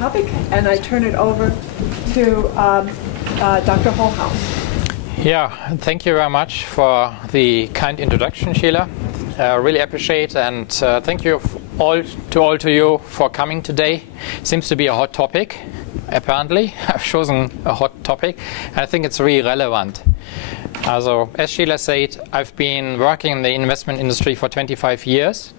topic, and I turn it over to Dr. Hohaus. Yeah, thank you very much for the kind introduction, Sheila. Really appreciate, and thank you all to you for coming today. Seems to be a hot topic, apparently. I've chosen a hot topic, and I think it's really relevant. Also, as Sheila said, I've been working in the investment industry for 25 years.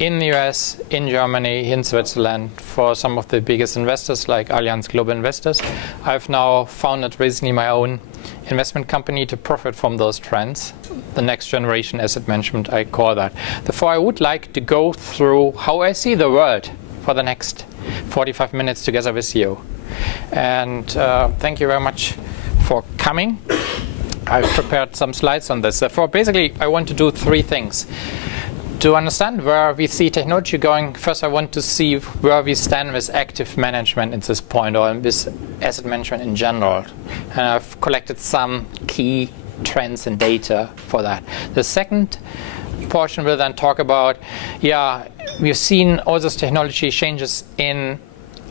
In the US, in Germany, in Switzerland, for some of the biggest investors like Allianz Global Investors. I've now founded recently my own investment company to profit from those trends. The next generation asset management, I call that. Therefore, I would like to go through how I see the world for the next 45 minutes together with you. And thank you very much for coming. I've prepared some slides on this. Therefore, basically, I want to do three things. To understand where we see technology going, first I want to see where we stand with active management at this point, or with asset management in general. And I've collected some key trends and data for that. The second portion will then talk about, yeah, we've seen all those technology changes in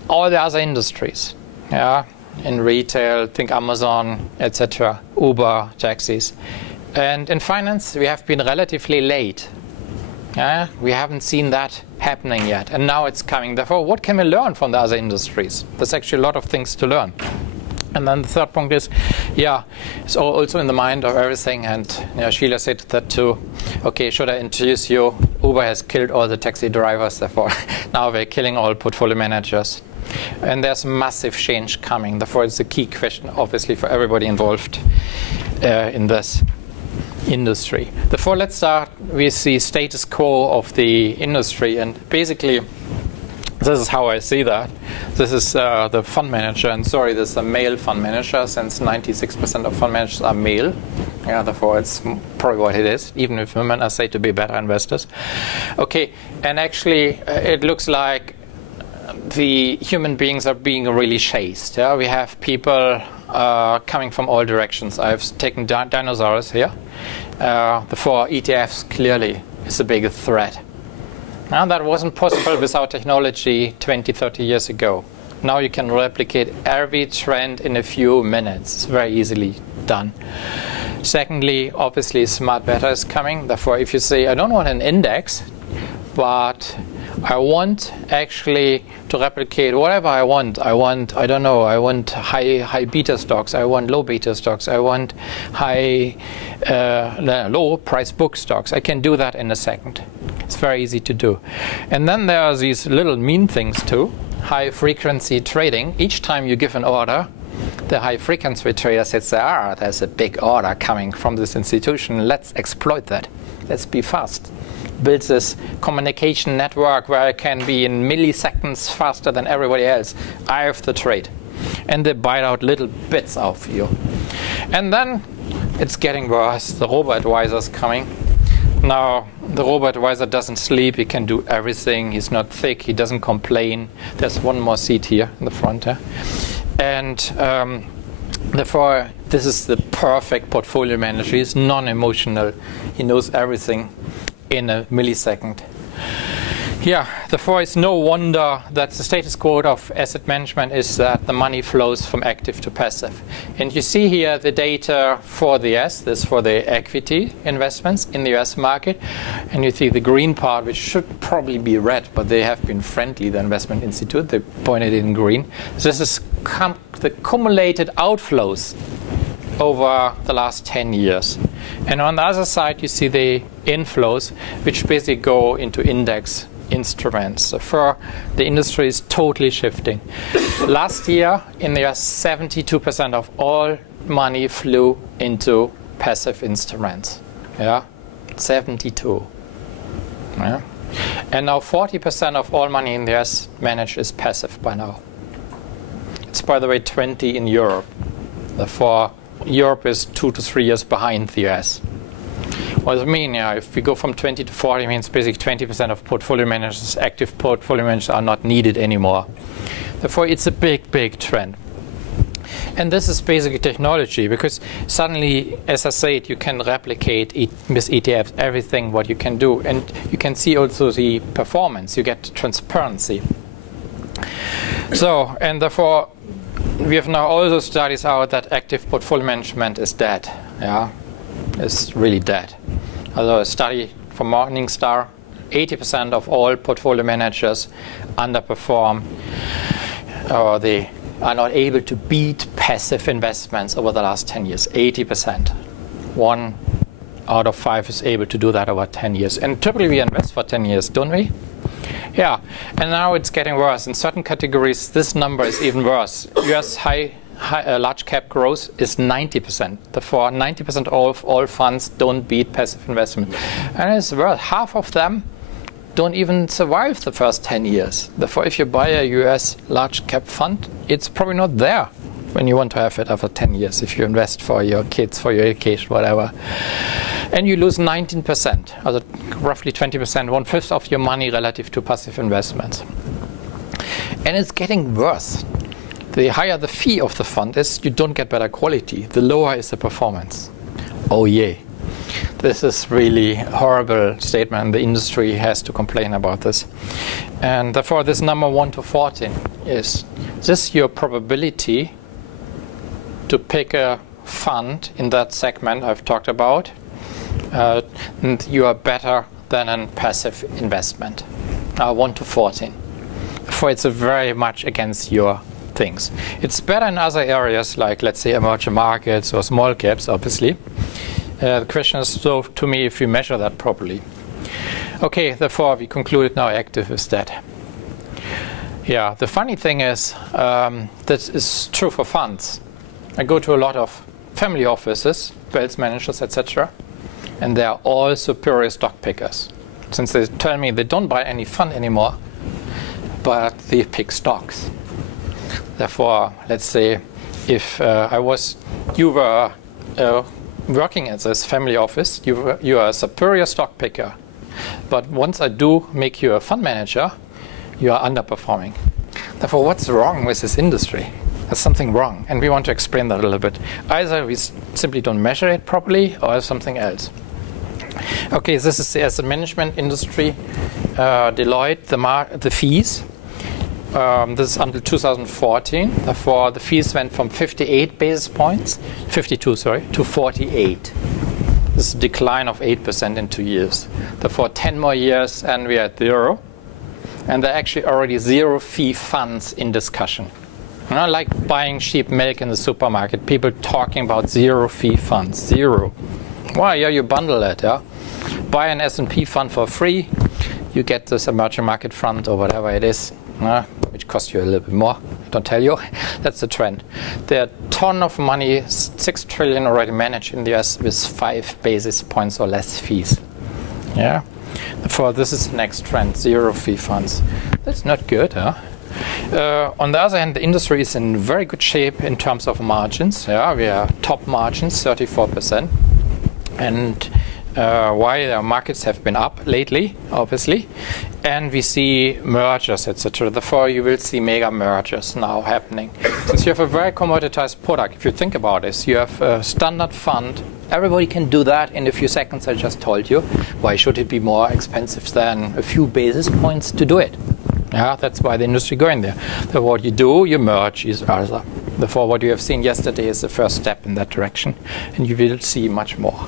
all the other industries. Yeah, in retail, think Amazon, etc., Uber, taxis. And in finance, we have been relatively late. We haven't seen that happening yet, and now it's coming. Therefore, what can we learn from the other industries? There's actually a lot of things to learn. And then the third point is, yeah, it's also in the mind of everything, and Sheila said that too. Okay, should I introduce you? Uber has killed all the taxi drivers, therefore now we're killing all portfolio managers. And there's massive change coming. Therefore, it's a key question, obviously, for everybody involved in this industry. Therefore, let's start with the status quo of the industry, and basically this is how I see that. This is the fund manager, and sorry, this is a male fund manager, since 96% of fund managers are male. Yeah, therefore it's probably what it is, even if women are said to be better investors. Okay, and actually it looks like the human beings are being really chased. Yeah, we have people coming from all directions. I've taken dinosaurs here. Therefore, ETFs clearly is a big threat. Now, that wasn't possible without technology 20, 30 years ago. Now you can replicate every trend in a few minutes. It's very easily done. Secondly, obviously, smart beta is coming. Therefore, if you say, I don't want an index, but I want actually to replicate whatever I want. I want high beta stocks. I want low beta stocks. I want low price book stocks. I can do that in a second. It's very easy to do. And then there are these little mean things too. High frequency trading. Each time you give an order, the high frequency trader says, there's a big order coming from this institution. Let's exploit that. Let's be fast. Build this communication network where I can be in milliseconds faster than everybody else. I have the trade. And they bite out little bits of you. And then it's getting worse. The robo-advisor is coming. Now, the robo-advisor doesn't sleep. He can do everything. He's not thick. He doesn't complain. There's one more seat here in the front. And therefore, this is the perfect portfolio manager. He's non-emotional. He knows everything in a millisecond. Yeah, therefore it's no wonder that the status quo of asset management is that the money flows from active to passive. And you see here the data for the US, this is for the equity investments in the US market. And you see the green part, which should probably be red, but they have been friendly, the investment institute, they pointed in green. So this is the cumulated outflows over the last 10 years. And on the other side, you see the inflows, which basically go into index instruments. So for the industry is totally shifting. Last year, in the US, 72% of all money flew into passive instruments. Yeah, 72. Yeah. And now 40% of all money in the US managed is passive by now. It's, by the way, 20 in Europe. Therefore, Europe is 2 to 3 years behind the US. What does it mean? Yeah, if we go from 20 to 40, it means basically 20% of portfolio managers, active portfolio managers, are not needed anymore. Therefore, it's a big, big trend. And this is basically technology, because suddenly, as I said, you can replicate with ETFs everything what you can do. And you can see also the performance. You get transparency. So, and therefore, we have now also studies out that active portfolio management is dead. Yeah, it's really dead. Although a study from Morningstar, 80% of all portfolio managers underperform, or they are not able to beat passive investments over the last 10 years. 80%. 1 out of 5 is able to do that over 10 years. And typically we invest for 10 years, don't we? Yeah, and now it's getting worse. In certain categories, this number is even worse. US large cap growth is 90%. Therefore, 90% of all funds don't beat passive investment. And it's worse. Half of them don't even survive the first 10 years. Therefore, if you buy a US large cap fund, it's probably not there when you want to have it after 10 years, if you invest for your kids, for your education, whatever. And you lose 19%, also roughly 20%, 1/5 of your money relative to passive investments. And it's getting worse. The higher the fee of the fund is, you don't get better quality. The lower is the performance. Oh yeah. This is really a horrible statement. The industry has to complain about this. And therefore, this number 1 to 14 is this your probability to pick a fund in that segment I've talked about, and you are better than a passive investment. 1 to 14. Therefore, it's very much against your things. It's better in other areas like, let's say, emerging markets or small caps, obviously. The question is, so to me, if we measure that properly. Okay, therefore, we concluded now active is dead. Yeah, the funny thing is, that is true for funds. I go to a lot of family offices, wealth managers, etc., and they are all superior stock pickers. Since they tell me they don't buy any fund anymore, but they pick stocks. Therefore, let's say if you were working at this family office, you are a superior stock picker. But once I do make you a fund manager, you are underperforming. Therefore, what's wrong with this industry? There's something wrong, and we want to explain that a little bit. Either we simply don't measure it properly, or something else. Okay, this is the asset management industry. Deloitte, the fees. This is until 2014. Therefore, the fees went from 52, to 48. This is a decline of 8% in 2 years. Therefore, 10 more years and we are at 0. And there are actually already 0 fee funds in discussion. Not like buying cheap milk in the supermarket. People talking about 0 fee funds. 0. Why? Yeah, you bundle it. Yeah, buy an S&P fund for free. You get this emerging market fund or whatever it is, which costs you a little bit more. Don't tell you. That's the trend. There are a ton of money, 6 trillion already managed in the US with 5 basis points or less fees. Yeah. Therefore, this is the next trend: 0 fee funds. That's not good, huh? On the other hand, the industry is in very good shape in terms of margins. Yeah, we are top margins, 34%. And why the markets have been up lately, obviously. And we see mergers, etc. Therefore, you will see mega mergers now happening. Since you have a very commoditized product, if you think about this, you have a standard fund. Everybody can do that in a few seconds, I just told you. Why should it be more expensive than a few basis points to do it? Yeah, that's why the industry going there. So what you do, you merge each other. Therefore, what you have seen yesterday is the first step in that direction, and you will see much more.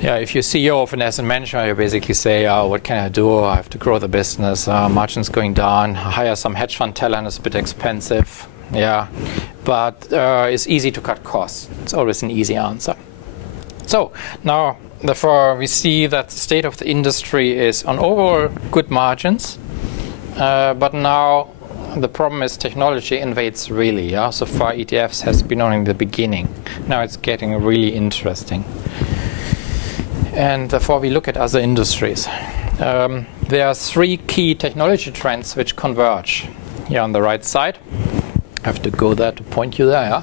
Yeah, if you're CEO of an asset manager, you basically say, what can I do? I have to grow the business. Margins going down. Hire some hedge fund talent is a bit expensive. Yeah, but it's easy to cut costs. It's always an easy answer. So now, therefore, we see that the state of the industry is on overall good margins. But now the problem is technology invades really. Yeah? So far ETFs has been only the beginning. Now it's getting really interesting. And therefore we look at other industries. There are 3 key technology trends which converge. Here on the right side. I have to go there to point you there. Yeah?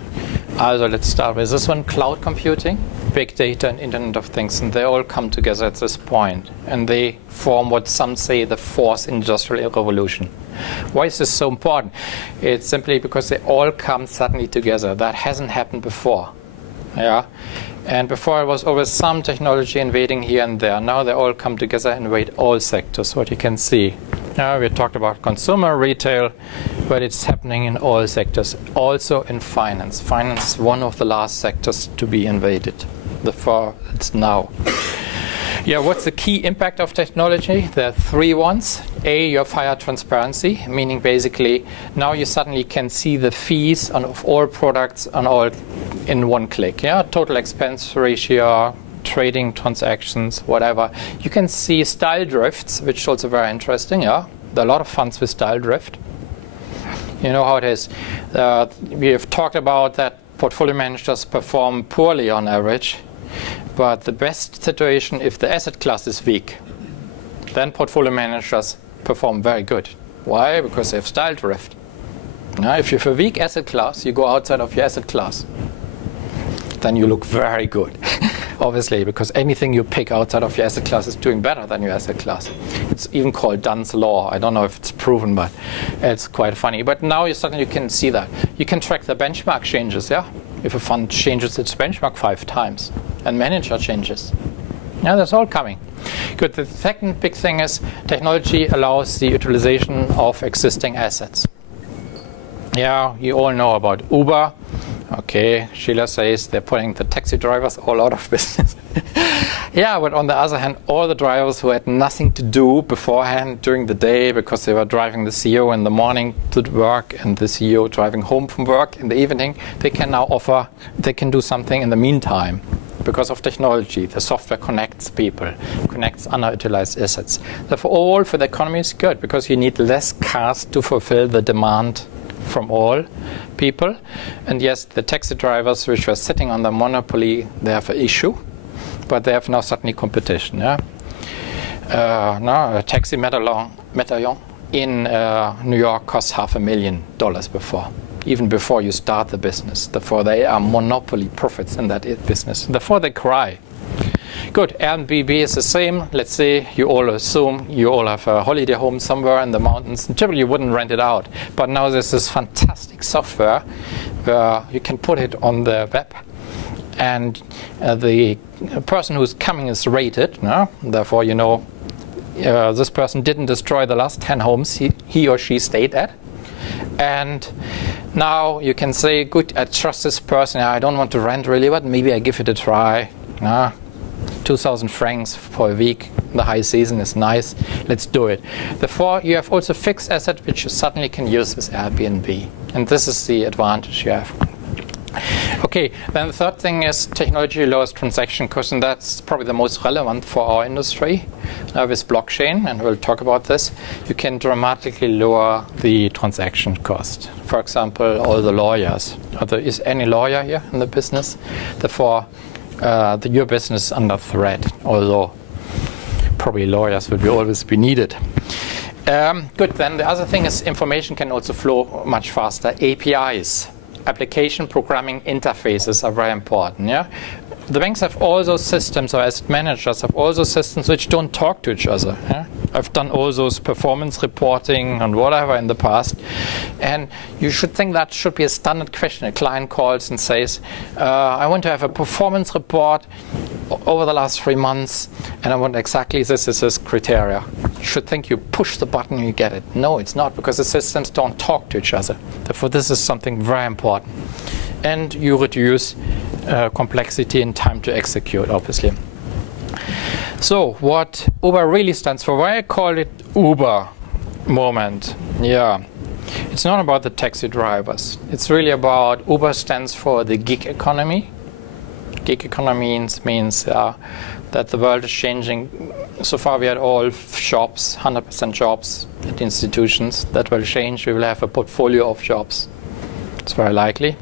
Also let's start with this one, cloud computing, big data and Internet of Things, and they all come together at this point. And they form what some say the 4th industrial revolution. Why is this so important? It's simply because they all come suddenly together. That hasn't happened before. Yeah, and before it was always some technology invading here and there. Now they all come together and invade all sectors, what you can see. We talked about consumer, retail, but it's happening in all sectors, also in finance. Finance is one of the last sectors to be invaded. Therefore, it's now. Yeah, what's the key impact of technology? There are three ones. A, you have higher transparency, meaning basically now you suddenly can see the fees of all products on all in one click. Yeah, total expense ratio, trading transactions, whatever. You can see style drifts, which is also very interesting. Yeah, there are a lot of funds with style drift. You know how it is. We have talked about that portfolio managers perform poorly on average, but the best situation if the asset class is weak, then portfolio managers perform very good. Why? Because they have style drift. Now, if you have a weak asset class, you go outside of your asset class. Then you look very good, obviously, because anything you pick outside of your asset class is doing better than your asset class. It's even called Dunn's law. I don't know if it's proven, but it's quite funny. But now you suddenly can see that. You can track the benchmark changes, yeah? If a fund changes its benchmark 5 times and manager changes. Yeah, that's all coming. Good. The second big thing is technology allows the utilization of existing assets. Yeah, you all know about Uber. Okay, Sheila says they're putting the taxi drivers all out of business. Yeah, but on the other hand, all the drivers who had nothing to do beforehand during the day because they were driving the CEO in the morning to work and the CEO driving home from work in the evening, they can now offer, they can do something in the meantime because of technology. The software connects people, connects underutilized assets. Therefore, all for the economy is good because you need less cars to fulfill the demand from all people. And yes, the taxi drivers which were sitting on the monopoly, they have an issue, but they have now suddenly competition. Yeah? Now a taxi medallion in New York costs $500,000 before, even before you start the business. Therefore, they are monopoly profits in that business. Therefore, they cry. Good. Airbnb is the same. Let's say you all assume you all have a holiday home somewhere in the mountains. And typically, you wouldn't rent it out. But now there's this fantastic software where you can put it on the web. And the person who's coming is rated. No? Therefore, you know, this person didn't destroy the last 10 homes he or she stayed at. And now you can say, good, I trust this person. I don't want to rent really, but maybe I give it a try. 2,000 francs for a week, the high season is nice, let's do it. Therefore, you have also fixed asset which you suddenly can use with Airbnb. And this is the advantage you have. Okay, then the third thing is technology lowers transaction costs, and that's probably the most relevant for our industry. With blockchain, and we'll talk about this, you can dramatically lower the transaction cost. For example, all the lawyers. Is any lawyer here in the business? Therefore, your business is under threat, although probably lawyers will always be needed. Good, then the other thing is information can also flow much faster. APIs, application programming interfaces, are very important. Yeah, the banks have all those systems, or asset managers have all those systems which don't talk to each other. Yeah? I've done all those performance reporting and whatever in the past, and you should think that should be a standard question. A client calls and says, I want to have a performance report over the last 3 months, and I want exactly this criteria. You should think you push the button and you get it. No, it's not, because the systems don't talk to each other. Therefore, this is something very important. And you reduce complexity and time to execute, obviously. So what Uber really stands for, why I call it Uber moment, yeah, it's not about the taxi drivers. It's really about, Uber stands for the gig economy. Gig economy means that the world is changing. So far we had all jobs, 100% jobs at institutions. That will change. We will have a portfolio of jobs. It's very likely.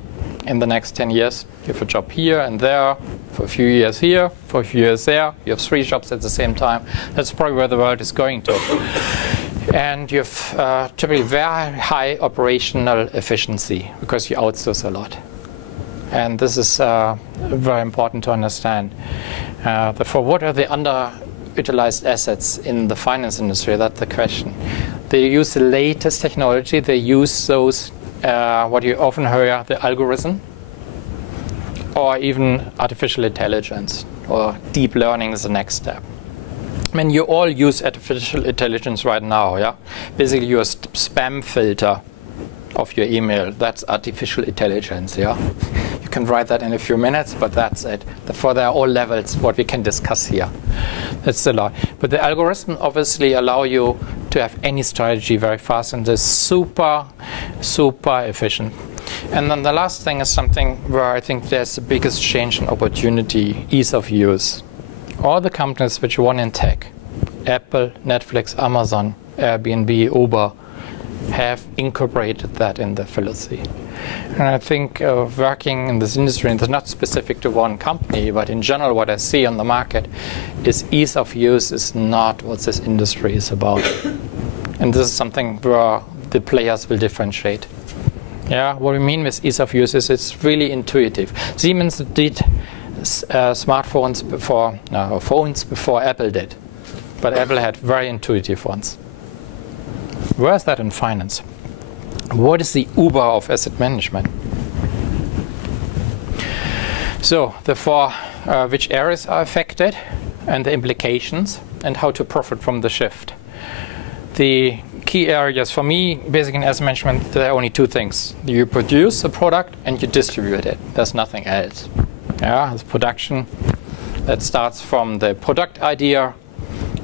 In the next 10 years, you have a job here and there, for a few years here, for a few years there. You have 3 jobs at the same time. That's probably where the world is going to. And you have typically very high operational efficiency because you outsource a lot. And this is very important to understand. Therefore, what are the underutilized assets in the finance industry? That's the question. They use the latest technology. They use those, what you often hear, the algorithm, or even artificial intelligence, or deep learning is the next step. I mean, you all use artificial intelligence right now, yeah? Basically, your spam filter of your email, that's artificial intelligence, yeah? You can write that in a few minutes, but that's it. Therefore, there are all levels what we can discuss here. That's a lot. But the algorithm obviously allow you to have any strategy very fast, and is super, super efficient. And then the last thing is something where I think there's the biggest change in opportunity, ease of use. All the companies which won in tech, Apple, Netflix, Amazon, Airbnb, Uber, have incorporated that in their philosophy. And I think working in this industry, and it's not specific to one company, but in general what I see on the market is ease of use is not what this industry is about. And this is something where the players will differentiate. Yeah, what we mean with ease of use is it's really intuitive. Siemens did smartphones before, phones before Apple did. But Apple had very intuitive ones. Where is that in finance? What is the Uber of asset management? So, therefore, which areas are affected and the implications and how to profit from the shift. The key areas for me, basically in asset management, there are only two things. You produce a product and you distribute it. There's nothing else. Yeah, it's production that starts from the product idea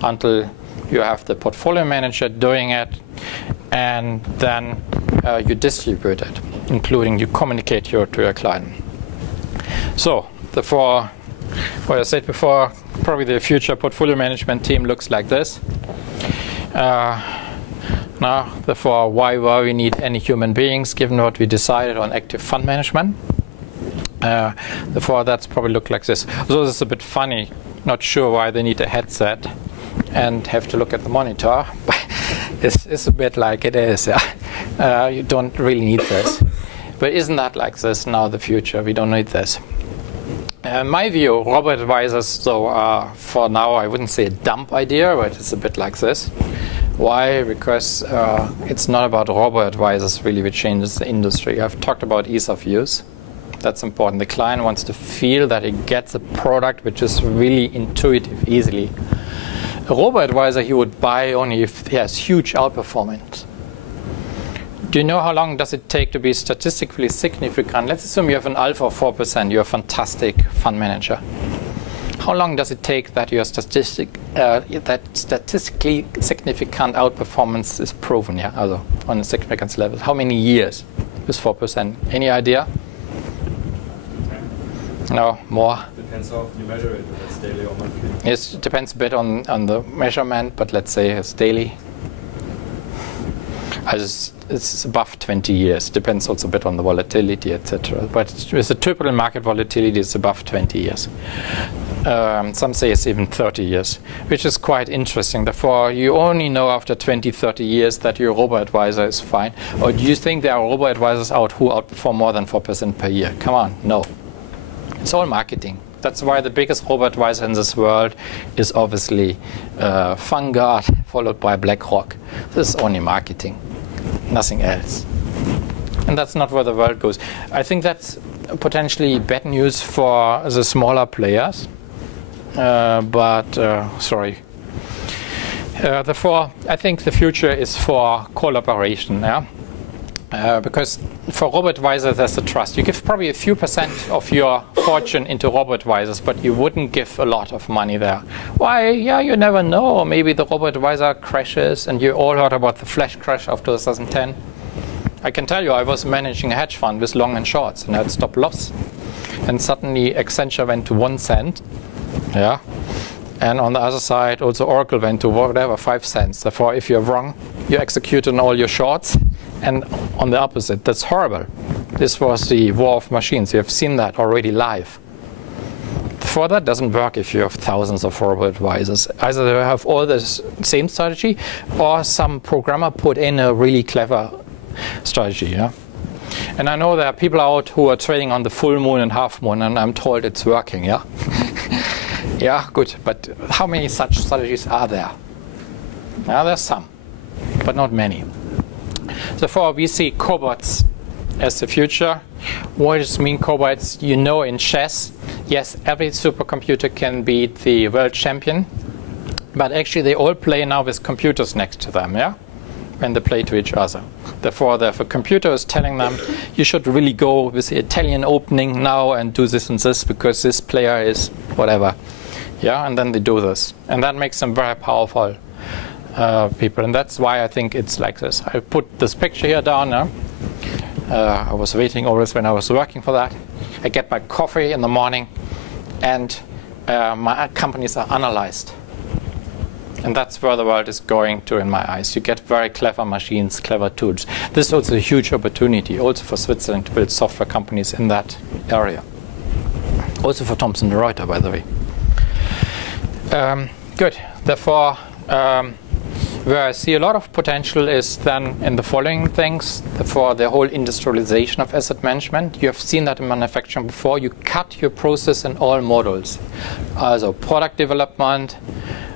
until you have the portfolio manager doing it, and then you distribute it, including you communicate to your client. So, therefore, what I said before, probably the future portfolio management team looks like this. Now, therefore, why we need any human beings, given what we decided on active fund management? Therefore, that's probably look like this. So this is a bit funny. Not sure why they need a headset and have to look at the monitor. It's a bit like it is. Yeah? You don't really need this. But isn't that like this now, the future? We don't need this. In my view, robo-advisors, so for now, I wouldn't say a dumb idea, but it's a bit like this. Why? Because it's not about robo-advisors really which changes the industry. I've talked about ease of use. That's important. The client wants to feel that he gets a product which is really intuitive, easily. A robo-advisor he would buy only if he has huge outperformance. Do you know how long does it take to be statistically significant? Let's assume you have an alpha of 4%. You're a fantastic fund manager. How long does it take that your that statistically significant outperformance is proven? Yeah, also on a significance level. How many years with 4%? Any idea? No, more. Depends how you measure it, if it's daily or monthly. Yes, it depends a bit on the measurement, but let's say it's daily. It's above 20 years. Depends also a bit on the volatility, etc. But with the typical market volatility, it's above 20 years. Some say it's even 30 years, which is quite interesting. Therefore, you only know after 20, 30 years that your robo-advisor is fine. Or do you think there are robo-advisors out who outperform more than 4% per year? Come on, no. It's all marketing. That's why the biggest robo-advisor in this world is obviously Vanguard, followed by BlackRock. This is only marketing, nothing else. And that's not where the world goes. I think that's potentially bad news for the smaller players. Sorry. Therefore, I think the future is for collaboration. Yeah? Because for robo-advisors, there's the trust. You give probably a few % of your fortune into robo-advisors, but you wouldn't give a lot of money there. Why? Yeah, you never know. Maybe the robo-advisor crashes, and you all heard about the flash crash of 2010. I can tell you, I was managing a hedge fund with long and shorts, and I had stop loss. And suddenly, Accenture went to 1 cent. Yeah. And on the other side, also Oracle went to whatever, 5 cents. Therefore, if you're wrong, you execute on all your shorts. And on the opposite, that's horrible. This was the war of machines. You have seen that already live. For that doesn't work if you have thousands of robo-advisors. Either they have all the same strategy, or some programmer put in a really clever strategy. Yeah? And I know there are people out who are trading on the full moon and half moon, and I'm told it's working. Yeah. Yeah, good. But how many such strategies are there? Now, there's some, but not many. Therefore, we see cobots as the future. What does it mean, cobots? You know, in chess, yes, every supercomputer can beat the world champion. But actually they all play now with computers next to them, yeah? When they play to each other. Therefore, the computer is telling them, you should really go with the Italian opening now and do this and this because this player is whatever. Yeah, and then they do this. And that makes them very powerful people. And that's why I think it's like this. I put this picture here down. I was waiting always when I was working for that. I get my coffee in the morning and my companies are analyzed. And that's where the world is going to in my eyes. You get very clever machines, clever tools. This is also a huge opportunity also for Switzerland to build software companies in that area. Also for Thomson Reuters, by the way. Good. Therefore, where I see a lot of potential is then in the following things. For the whole industrialization of asset management. You have seen that in manufacturing before. You cut your process in all modules. Also product development,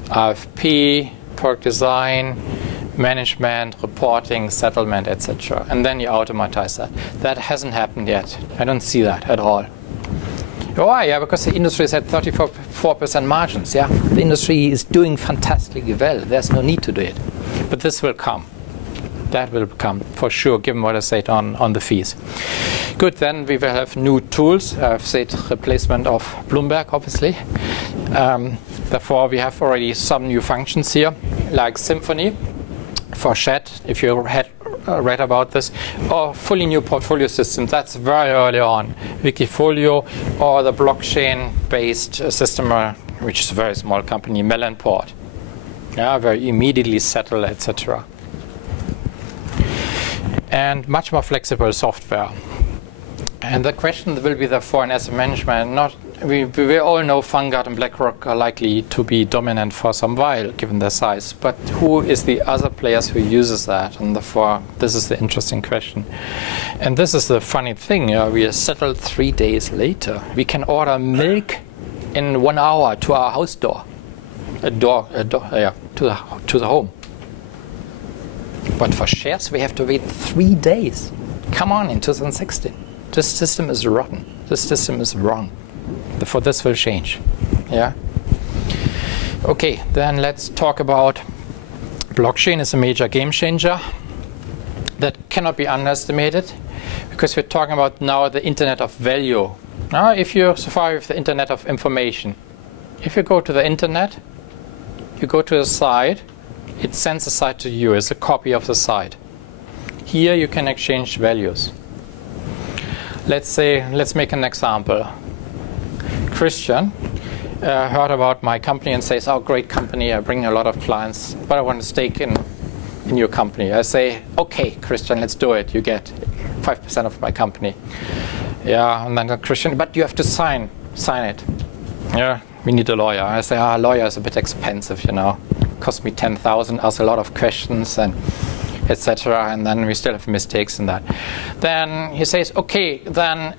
RFP, product design, management, reporting, settlement, etc. And then you automatize that. That hasn't happened yet. I don't see that at all. Why? Yeah, because the industry is at 34% margins. Yeah, the industry is doing fantastically well. There's no need to do it. But this will come. That will come for sure, given what I said on the fees. Good, then we will have new tools. I've said replacement of Bloomberg, obviously. Therefore, we have already some new functions here, like Symphony for chat, if you had read about this, or fully new portfolio systems. That's very early on. Wikifolio or the blockchain-based system, which is a very small company, Melonport. Yeah, where you immediately settle, etc. And much more flexible software. And the question will be therefore in asset management, we all know Vanguard and BlackRock are likely to be dominant for some while, given their size. But who is the other players who uses that? And therefore, this is the interesting question. And this is the funny thing. We are settled 3 days later. We can order milk in 1 hour to our house door. To the home. But for shares, we have to wait 3 days. Come on, in 2016. This system is rotten. This system is wrong. Therefore, this will change. Yeah. Okay, then let's talk about blockchain is a major game changer that cannot be underestimated because we're talking about now the Internet of Value. Now, if you survive the Internet of Information, if you go to the Internet, you go to the site, it sends a site to you as a copy of the site. Here you can exchange values. Let's make an example. Christian heard about my company and says, oh, great company, I bring a lot of clients, but I want to stake in your company. I say, okay, Christian, let's do it. You get 5% of my company. Yeah, and then Christian, but you have to sign it. Yeah, we need a lawyer. I say, a lawyer is a bit expensive, you know. Cost me 10,000, ask a lot of questions and etc. And then we still have mistakes in that. Then he says, okay, then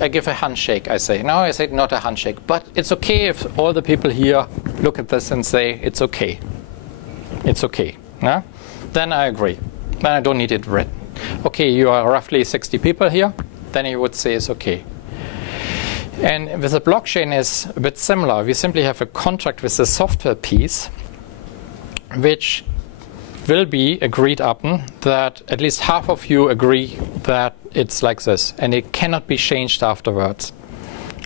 I give a handshake. I say, no, I say not a handshake, but it's okay if all the people here look at this and say it's okay. It's okay. Yeah? Then I agree. Then I don't need it written. Okay, you are roughly 60 people here. Then you would say it's okay. And with the blockchain is a bit similar. We simply have a contract with the software piece, which will be agreed upon that at least half of you agree that it's like this, and it cannot be changed afterwards.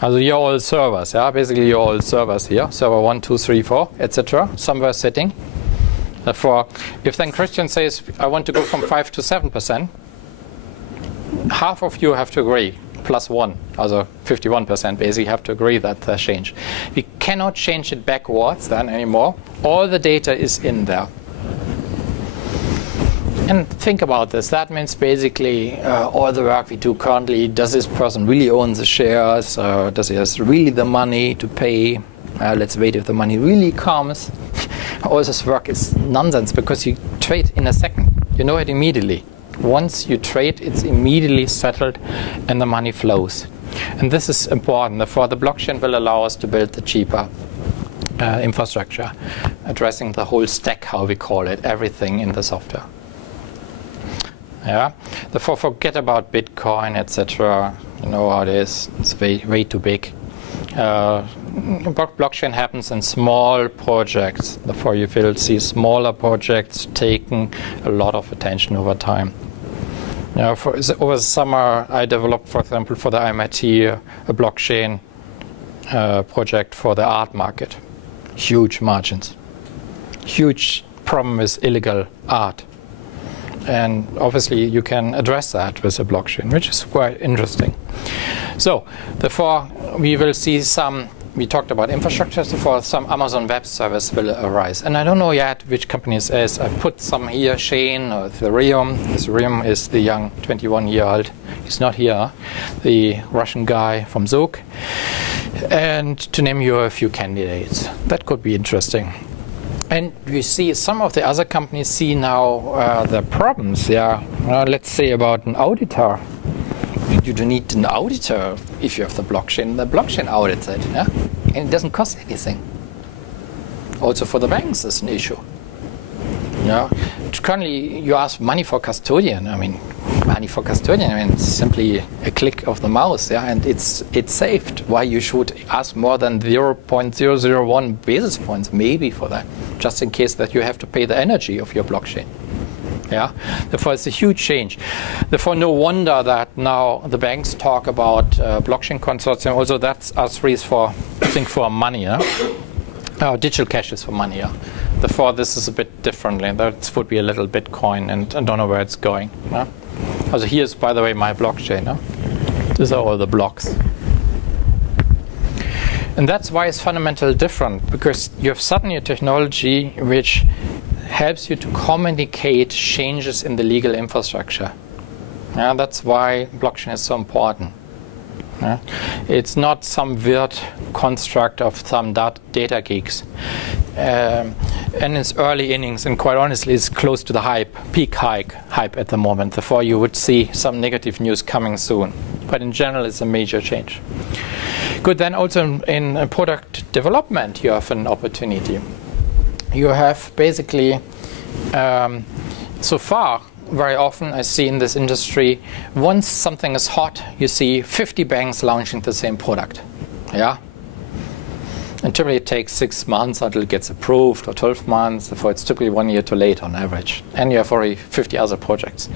Also, you're all servers, yeah? Basically, you're all servers here, server 1, 2, 3, 4, etc. somewhere sitting. Therefore, if then Christian says, I want to go from 5 to 7%, half of you have to agree, plus 1, also 51% basically have to agree that there's change. We cannot change it backwards then anymore. All the data is in there. And think about this. That means basically all the work we do currently, does this person really own the shares? Does he have really the money to pay? Let's wait if the money really comes. All this work is nonsense because you trade in a second. You know it immediately. Once you trade, it's immediately settled and the money flows. And this is important. Therefore, the blockchain will allow us to build the cheaper infrastructure, addressing the whole stack, how we call it, everything in the software. Yeah. Therefore, forget about Bitcoin, etc. You know how it is. It's way too big. Blockchain happens in small projects. Therefore, you will see smaller projects taking a lot of attention over time. Over the summer, I developed, for example, for the MIT, a blockchain project for the art market. Huge margins. Huge problem with illegal art. And obviously, you can address that with a blockchain, which is quite interesting. So, therefore, we will see some, we talked about infrastructure, therefore some Amazon Web Service will arise. And I don't know yet which companies it is. I put some here, Shane or Ethereum. Ethereum is the young 21-year-old. He's not here. The Russian guy from Zug. And to name you a few candidates. That could be interesting. And we see some of the other companies see now the problems. Yeah, let's say about an auditor. You don't need an auditor if you have the blockchain. The blockchain audits it, yeah? And it doesn't cost anything. Also for the banks, it's an issue. Yeah. Currently, you ask money for custodian. I mean, money for custodian. I mean, it's simply a click of the mouse, yeah, and it's saved. Why you should ask more than 0.001 basis points, maybe for that, just in case that you have to pay the energy of your blockchain. Yeah, therefore it's a huge change. Therefore, no wonder that now the banks talk about blockchain consortium. Also, that's us for, I think, for money. Yeah? Digital cash is for money. Yeah? Therefore, this is a bit differently. That would be a little Bitcoin, and I don't know where it's going. Yeah? Also, here's, by the way, my blockchain. Yeah? These are all the blocks. And that's why it's fundamentally different, because you have suddenly a technology which helps you to communicate changes in the legal infrastructure. Yeah, that's why blockchain is so important. Yeah? It's not some weird construct of some data geeks. And it's early innings, and quite honestly, it's close to the hype, peak hype at the moment. Therefore, you would see some negative news coming soon. But in general, it's a major change. Good, then also in product development, you have an opportunity. You have basically, so far, very often I see in this industry, once something is hot, you see 50 banks launching the same product. Yeah? And typically it takes 6 months until it gets approved, or 12 months, therefore it's typically 1 year too late on average. And you have already 50 other projects.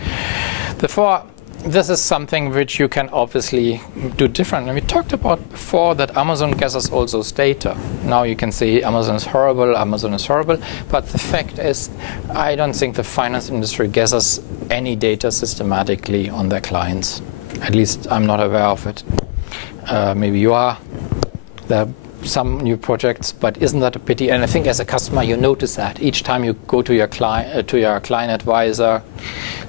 Therefore, this is something which you can obviously do different. And we talked about before that Amazon gathers all those data. Now you can say Amazon is horrible, but the fact is I don't think the finance industry gathers any data systematically on their clients. At least I'm not aware of it. Maybe you are. There are some new projects, but isn't that a pity? And I think as a customer you notice that each time you go to your client advisor,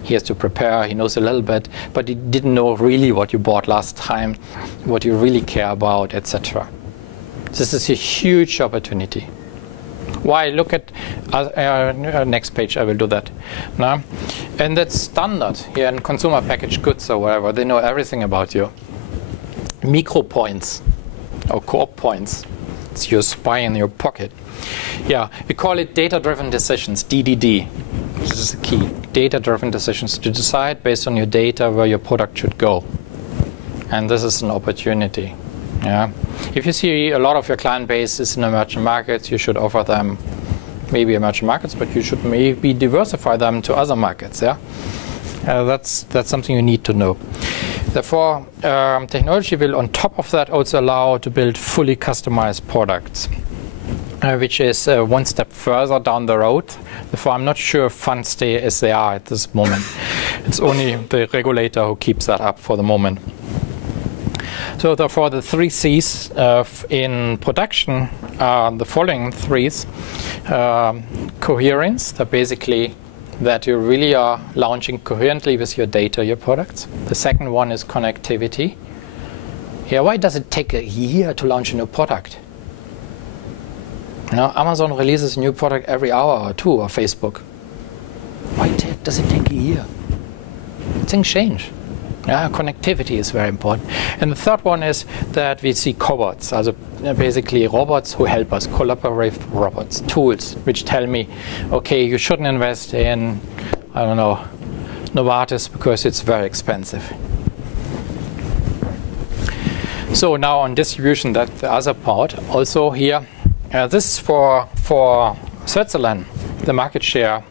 he has to prepare, he knows a little bit, but he didn't know really what you bought last time, what you really care about, etc. This is a huge opportunity. Why? Look at next page, I will do that. No? And that's standard here in consumer packaged goods or whatever. They know everything about you. Micro points or coop points. It's your spy in your pocket. Yeah, we call it data-driven decisions, DDD. This is the key. Data-driven decisions to decide based on your data where your product should go. And this is an opportunity. Yeah. If you see a lot of your client base is in emerging markets, you should offer them maybe emerging markets, but you should maybe diversify them to other markets. Yeah. That's something you need to know. Therefore, technology will on top of that also allow to build fully customized products. Which is one step further down the road. Therefore, I'm not sure funds stay as they are at this moment. It's only the regulator who keeps that up for the moment. So therefore, the 3 C's in production are the following 3's. Coherence, that basically that you really are launching coherently with your data, your products. The second one is connectivity. Yeah, why does it take a year to launch a new product? Now, Amazon releases a new product every hour or 2, or Facebook. Why does it take a year? Things change. Yeah, connectivity is very important. And the third one is that we see cobots, also basically robots who help us, collaborative robots, tools which tell me, okay, you shouldn't invest in, I don't know, Novartis because it's very expensive. So now on distribution, that's the other part. Also here, this is for Switzerland, the market share.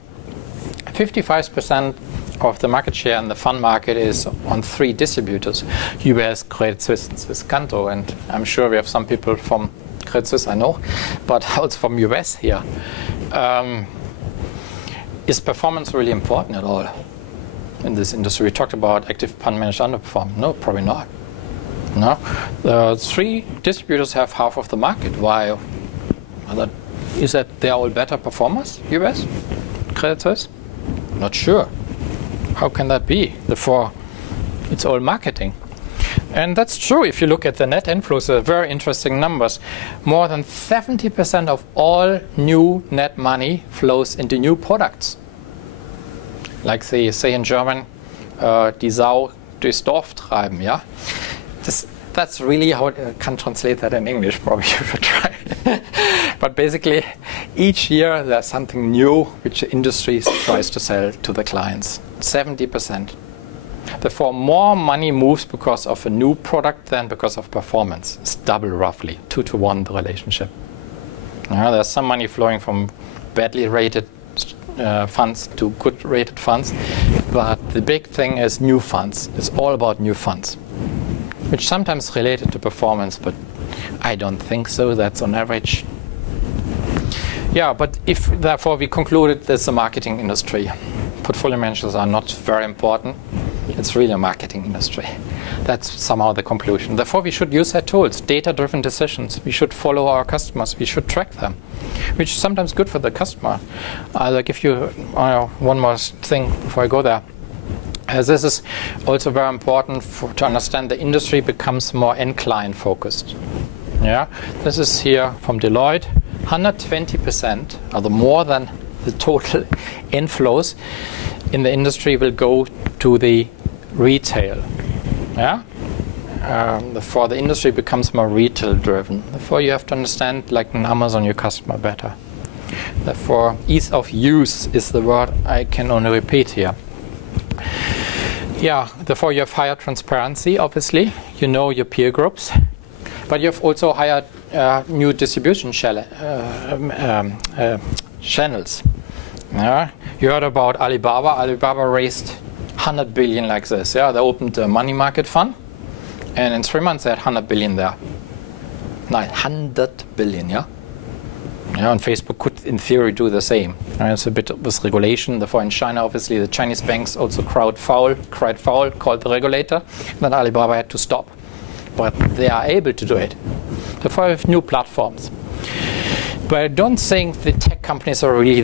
55% of the market share in the fund market is on 3 distributors: UBS, Credit Suisse, and Swisscanto. And I'm sure we have some people from Credit Suisse, I know, but also from US here. Is performance really important at all in this industry? We talked about active fund managed underperform. No, probably not. No, the 3 distributors have half of the market. Why? Is that they are all better performers? US, Credit Suisse? Not sure. How can that be? Therefore, it's all marketing. And that's true if you look at the net inflows. Very interesting numbers. More than 70% of all new net money flows into new products. Like they say in German, die Sau durchs Dorf treiben, yeah? That's really how I can translate that in English, probably you should try. But basically, each year there's something new which the industry tries to sell to the clients. 70%. Therefore, more money moves because of a new product than because of performance. It's double roughly, 2 to 1 the relationship. There's some money flowing from badly rated funds to good rated funds, but the big thing is new funds. It's all about new funds, which sometimes related to performance, but I don't think so. That's on average. Yeah, but if therefore we concluded there's a marketing industry, portfolio managers are not very important. It's really a marketing industry. That's somehow the conclusion. Therefore, we should use our tools, data-driven decisions. We should follow our customers. We should track them, which is sometimes good for the customer. I'll give you one more thing before I go there. This is also very important to understand the industry becomes more end-client focused. Yeah, this is here from Deloitte. 120%, or more than the total inflows in the industry will go to the retail. Yeah. Therefore, the industry becomes more retail-driven. Therefore, you have to understand, like in Amazon, your customer better. Therefore, ease of use is the word I can only repeat here. Yeah, therefore you have higher transparency, obviously. You know your peer groups. But you have also higher new distribution channels. Yeah. You heard about Alibaba. Alibaba raised 100 billion like this. Yeah, they opened a money market fund. And in 3 months they had 100 billion there. 100 billion, yeah? Yeah, and Facebook could, in theory, do the same. It's a bit with regulation. Therefore, in China, obviously, the Chinese banks also cried foul, called the regulator. Then Alibaba had to stop. But they are able to do it. Therefore, we have new platforms. But I don't think the tech companies are really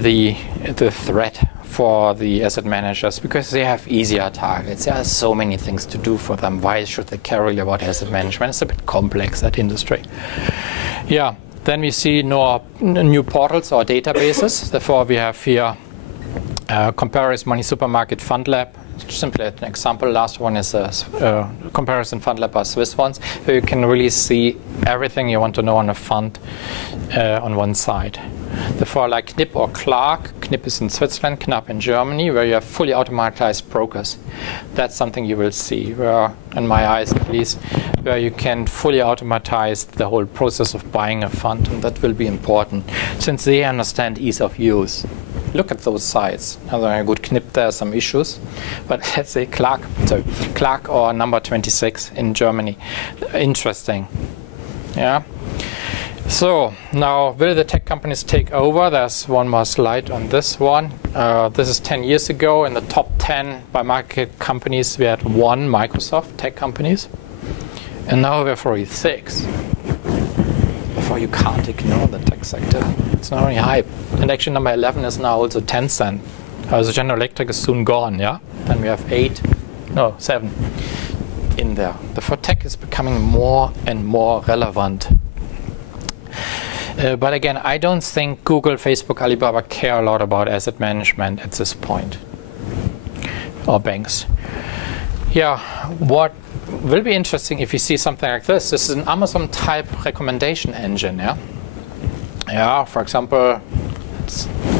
the threat for the asset managers, because they have easier targets. There are so many things to do for them. Why should they care really about asset management? It's a bit complex, that industry. Yeah. Then we see new portals or databases. Therefore, we have here Comparison Money Supermarket Fund Lab. Simply an example. Last one is a Comparison Fund Lab by Swiss ones, where you can really see everything you want to know on a fund on one side. Therefore, like Knip or Clark, Knip is in Switzerland, Knapp in Germany, where you have fully automatized brokers. That's something you will see, where, in my eyes at least, where you can fully automatize the whole process of buying a fund, and that will be important, since they understand ease of use. Look at those sites. Although a good Knip, there are some issues, but let's say Clark or number 26 in Germany. Interesting. Yeah. So now, will the tech companies take over? There's one more slide on this one. This is 10 years ago. In the top 10 by market companies, we had 1 Microsoft tech companies. And now we have 46. Therefore, you can't ignore the tech sector. It's not only hype. And actually, number 11 is now also Tencent. So General Electric is soon gone, yeah? Then we have 7 in there. Therefore, tech is becoming more and more relevant. But again, I don't think Google, Facebook, Alibaba care a lot about asset management at this point, or banks. Yeah, what will be interesting if you see something like this. This is an Amazon-type recommendation engine. Yeah. Yeah. For example,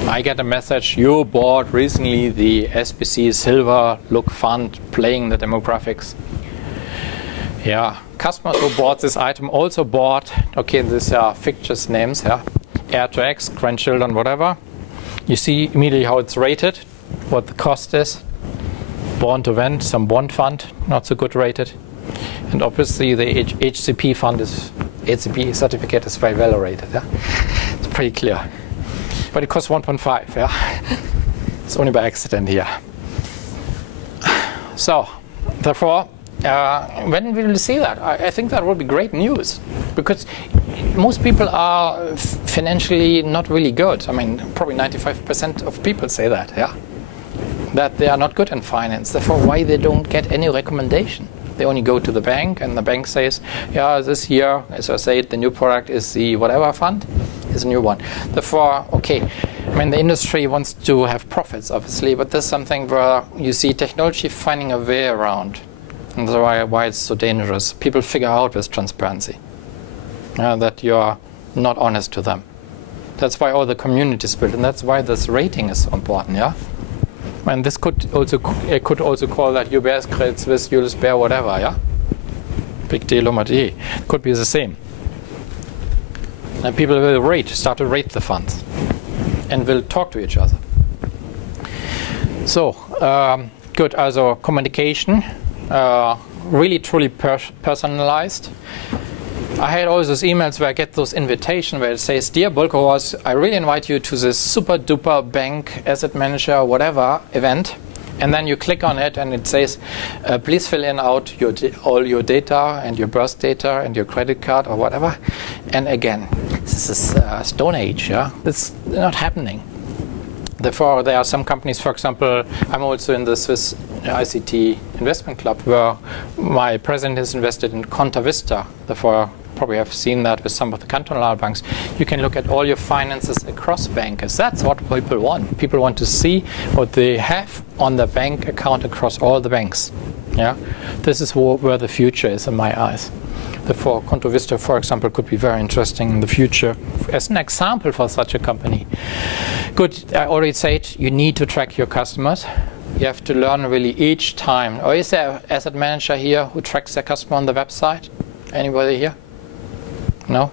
I get a message: you bought recently the SBC Silver Look Fund, playing the demographics. Yeah, customers who bought this item also bought, okay, these are fictitious names, yeah, heir to X, grandchildren, whatever. You see immediately how it's rated, what the cost is. Born to rent, some bond fund, not so good rated. And obviously the HCP fund is, HCP certificate is very well rated, yeah. It's pretty clear. But it costs 1.5, yeah. It's only by accident here. So, therefore, when we will see that, I think that would be great news, because most people are financially not really good. I mean, probably 95% of people say that, yeah, that they are not good in finance. Therefore, why they don't get any recommendation? They only go to the bank, and the bank says, yeah, this year, as I said, the new product is the whatever fund, is a new one. Therefore, okay, I mean, the industry wants to have profits, obviously, but this is something where you see technology finding a way around. And that's why it's so dangerous. People figure out with transparency that you are not honest to them. That's why all the community is built, and that's why this rating is so important, yeah? And this could also call that UBS, Credit Suisse, Julius Baer, whatever, yeah? Big deal, Lombard. Could be the same. And people will start to rate the funds and will talk to each other. So, good, also communication, really truly personalized. I had all those emails where I get those invitations where it says, dear Bolko Hohaus, I really invite you to this super duper bank, asset manager, whatever event. And then you click on it and it says, please fill in out all your data and your birth data and your credit card or whatever. And again, this is Stone Age, yeah? It's not happening. Therefore, there are some companies, for example, I'm also in the Swiss ICT investment club where my president is invested in Converge. Therefore, probably have seen that with some of the cantonal banks. You can look at all your finances across bankers. That's what people want. People want to see what they have on their bank account across all the banks. Yeah, this is where the future is in my eyes. Therefore, Converge, for example, could be very interesting in the future as an example for such a company. Good, I already said you need to track your customers. You have to learn really each time. Or is there an asset manager here who tracks their customer on the website? Anybody here? No?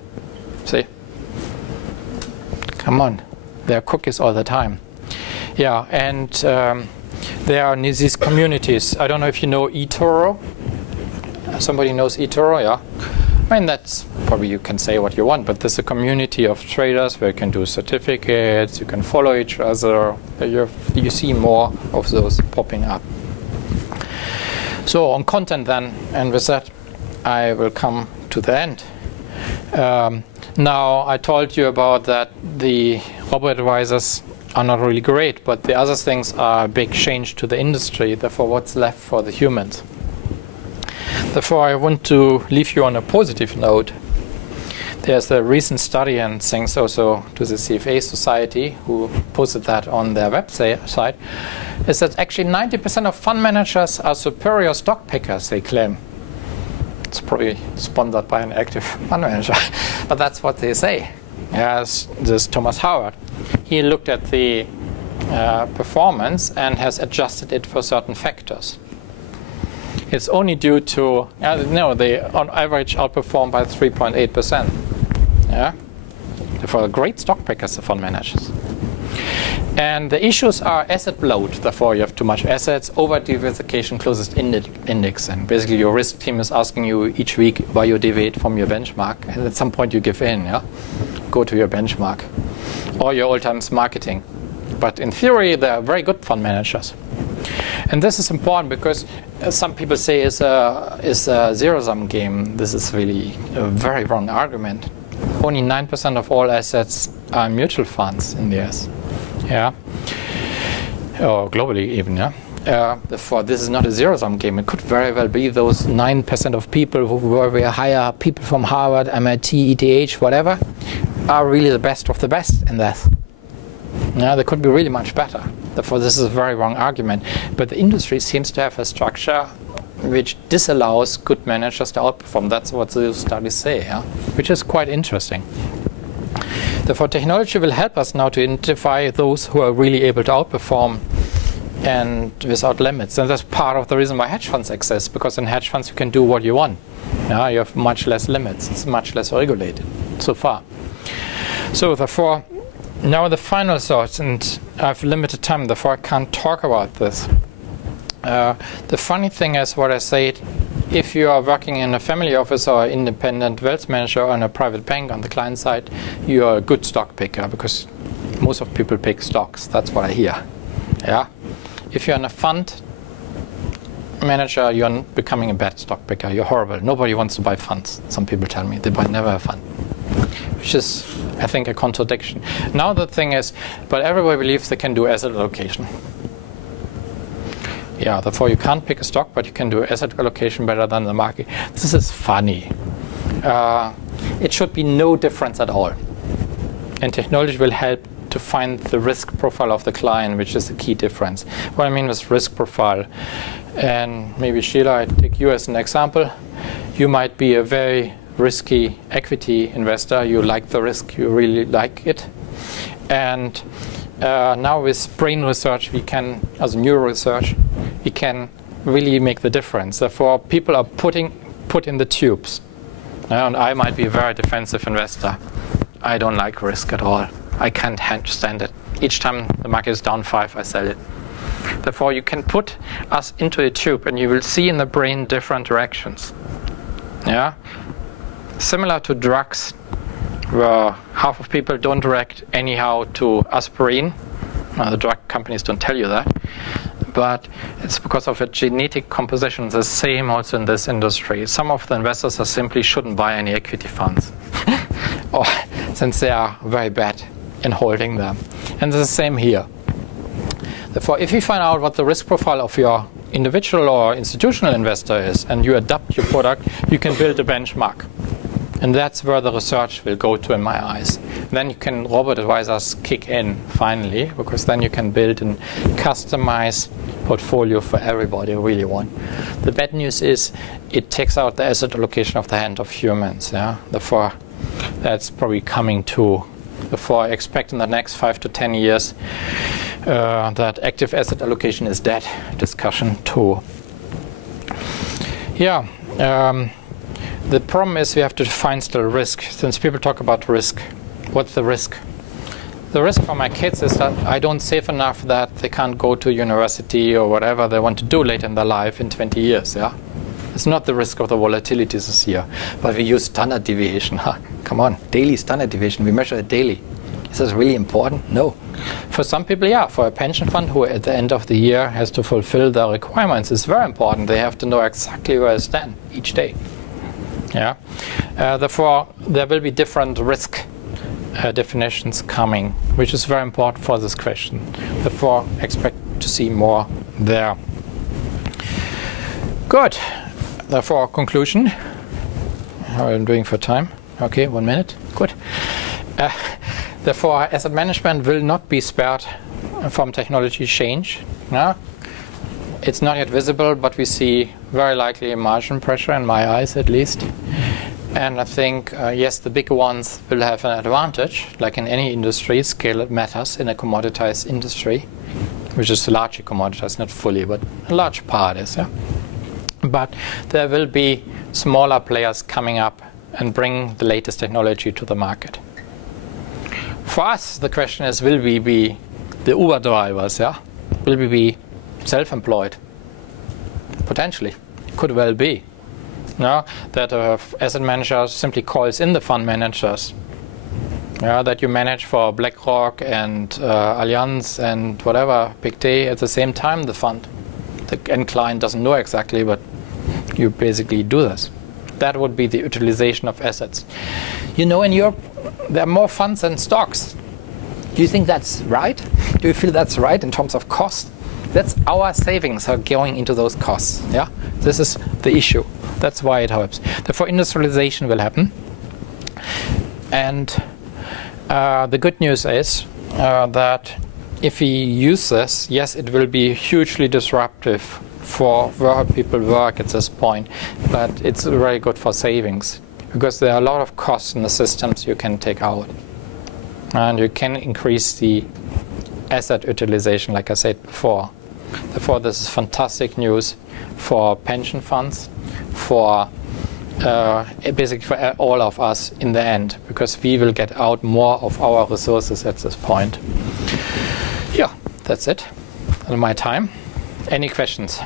See? Come on. There are cookies all the time. Yeah, and there are these communities. I don't know if you know eToro. Somebody knows eToro, yeah? I mean, that's probably you can say what you want, but there's a community of traders where you can do certificates, you can follow each other. You see more of those popping up. So on content then, and with that, I will come to the end. Now, I told you about that the robo-advisors are not really great, but the other things are a big change to the industry. Therefore, what's left for the humans? Therefore, I want to leave you on a positive note. There's a recent study, and thanks also to the CFA Society, who posted that on their website, is that actually 90% of fund managers are superior stock pickers, they claim. It's probably sponsored by an active fund manager, but that's what they say. Yes, this Thomas Howard. He looked at the performance and has adjusted it for certain factors. It's only due to, they on average outperform by 3.8%. Yeah, for great stock pickers, the fund managers. And the issues are asset load. Therefore, you have too much assets, over diversification, closest index, and basically your risk team is asking you each week why you deviate from your benchmark, and at some point you give in. Yeah, go to your benchmark, or your all-time marketing. But in theory, they are very good fund managers. And this is important because some people say it's a zero-sum game. This is really a very wrong argument. Only 9% of all assets are mutual funds in the US. Yeah, or globally even. Yeah. Therefore, this is not a zero-sum game. It could very well be those 9% of people who were very higher, people from Harvard, MIT, ETH, whatever, are really the best of the best in this. Yeah, they could be really much better. Therefore, this is a very wrong argument. But the industry seems to have a structure which disallows good managers to outperform. That's what the studies say, yeah? Which is quite interesting. Therefore, technology will help us now to identify those who are really able to outperform and without limits. And that's part of the reason why hedge funds exist, because in hedge funds you can do what you want. Yeah, you have much less limits. It's much less regulated so far. So therefore, now the final thoughts, and I have limited time, therefore I can't talk about this. The funny thing is what I said, if you are working in a family office or independent wealth manager or in a private bank on the client side, you are a good stock picker, because most of people pick stocks. That's what I hear. Yeah. If you're in a fund manager, you're becoming a bad stock picker. You're horrible. Nobody wants to buy funds. Some people tell me they buy never a fund, which is, I think, a contradiction. Now the thing is, but everybody believes they can do asset allocation. Yeah, therefore you can't pick a stock, but you can do asset allocation better than the market. This is funny. It should be no difference at all. And technology will help to find the risk profile of the client, which is the key difference. What I mean with risk profile, and maybe Sheila, I take you as an example. You might be a very risky equity investor. You like the risk, you really like it. And now with brain research, we can, as neuro research, we can really make the difference. Therefore, people are put in the tubes. And I might be a very defensive investor. I don't like risk at all. I can't stand it. Each time the market is down 5, I sell it. Therefore, you can put us into a tube, and you will see in the brain different directions. Yeah, similar to drugs, where half of people don't react anyhow to aspirin. The drug companies don't tell you that, but it's because of a genetic composition. The same also in this industry. Some of the investors are simply shouldn't buy any equity funds, or since they are very bad in holding them. And it's the same here. Therefore, if you find out what the risk profile of your individual or institutional investor is, and you adapt your product, you can build a benchmark. And that's where the research will go to, in my eyes. Then you can, robot advisors kick in finally, because then you can build a customized portfolio for everybody who really want. The bad news is it takes out the asset allocation of the hand of humans. Yeah? Therefore, that's probably coming to. Therefore, I expect in the next 5 to 10 years that active asset allocation is dead discussion too. Yeah. The problem is we have to define still risk. Since people talk about risk, what's the risk? The risk for my kids is that I don't save enough that they can't go to university or whatever they want to do later in their life in 20 years. Yeah, it's not the risk of the volatilities this year, but we use standard deviation. Come on, daily standard deviation. We measure it daily. Is this really important? No. For some people, yeah. For a pension fund who at the end of the year has to fulfill their requirements, it's very important. They have to know exactly where they stand each day. Yeah. Therefore, there will be different risk definitions coming, which is very important for this question. Therefore, expect to see more there. Good. Therefore, conclusion. How am I doing for time? Okay, 1 minute. Good. Therefore, asset management will not be spared from technology change. Yeah? It's not yet visible, but we see very likely a margin pressure, in my eyes at least. And I think, yes, the bigger ones will have an advantage. Like in any industry, scale matters in a commoditized industry, which is largely commoditized, not fully, but a large part is. Yeah? But there will be smaller players coming up and bring the latest technology to the market. For us, the question is, will we be the Uber drivers? Yeah? Will we be self-employed? Potentially. Could well be. Yeah? That asset manager simply calls in the fund managers. Yeah? That you manage for BlackRock and Allianz and whatever, big day at the same time the fund. The end client doesn't know exactly, but you basically do this. That would be the utilization of assets. You know, in Europe, there are more funds than stocks. Do you think that's right? Do you feel that's right in terms of cost? That's our savings are going into those costs. Yeah, this is the issue. That's why it helps. Therefore, industrialization will happen. And the good news is that if we use this, yes, it will be hugely disruptive for where people work at this point, but it's very good for savings because there are a lot of costs in the systems you can take out. And you can increase the asset utilization, like I said before. Therefore, this is fantastic news for pension funds, for basically for all of us in the end, because we will get out more of our resources at this point. Yeah, that's it. On my time. Any questions?